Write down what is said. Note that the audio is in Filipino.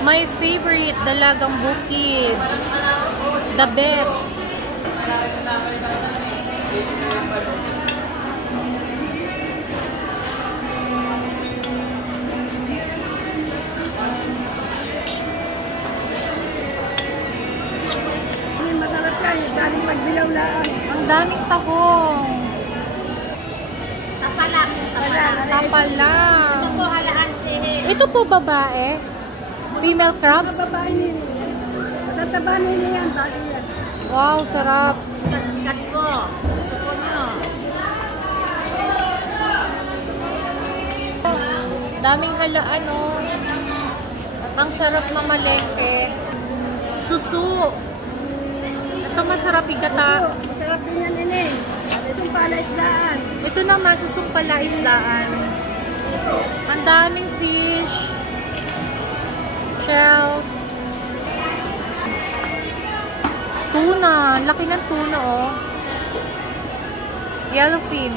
My favorite, dalagang bukid. The best. Masarap yan. Daming pagbilawlaan. Ang daming tahong. Tapalang. Tapalang. Ito po halaan sihe. Ito po babae. Female crabs. Babae nila. Matataba nila yan. Bago yan. Wow, sarap. Sikat po. Gusto po nyo. Daming halaan, oh. At ang sarap na malengke. Susu. Ito masarap igata. Masarap din yan, nene. Itong palaisdaan. Ito naman, susung palaisdaan. Ang daming fish. Shells. Tuna. Laki ng tuna, oh. Yellowfin.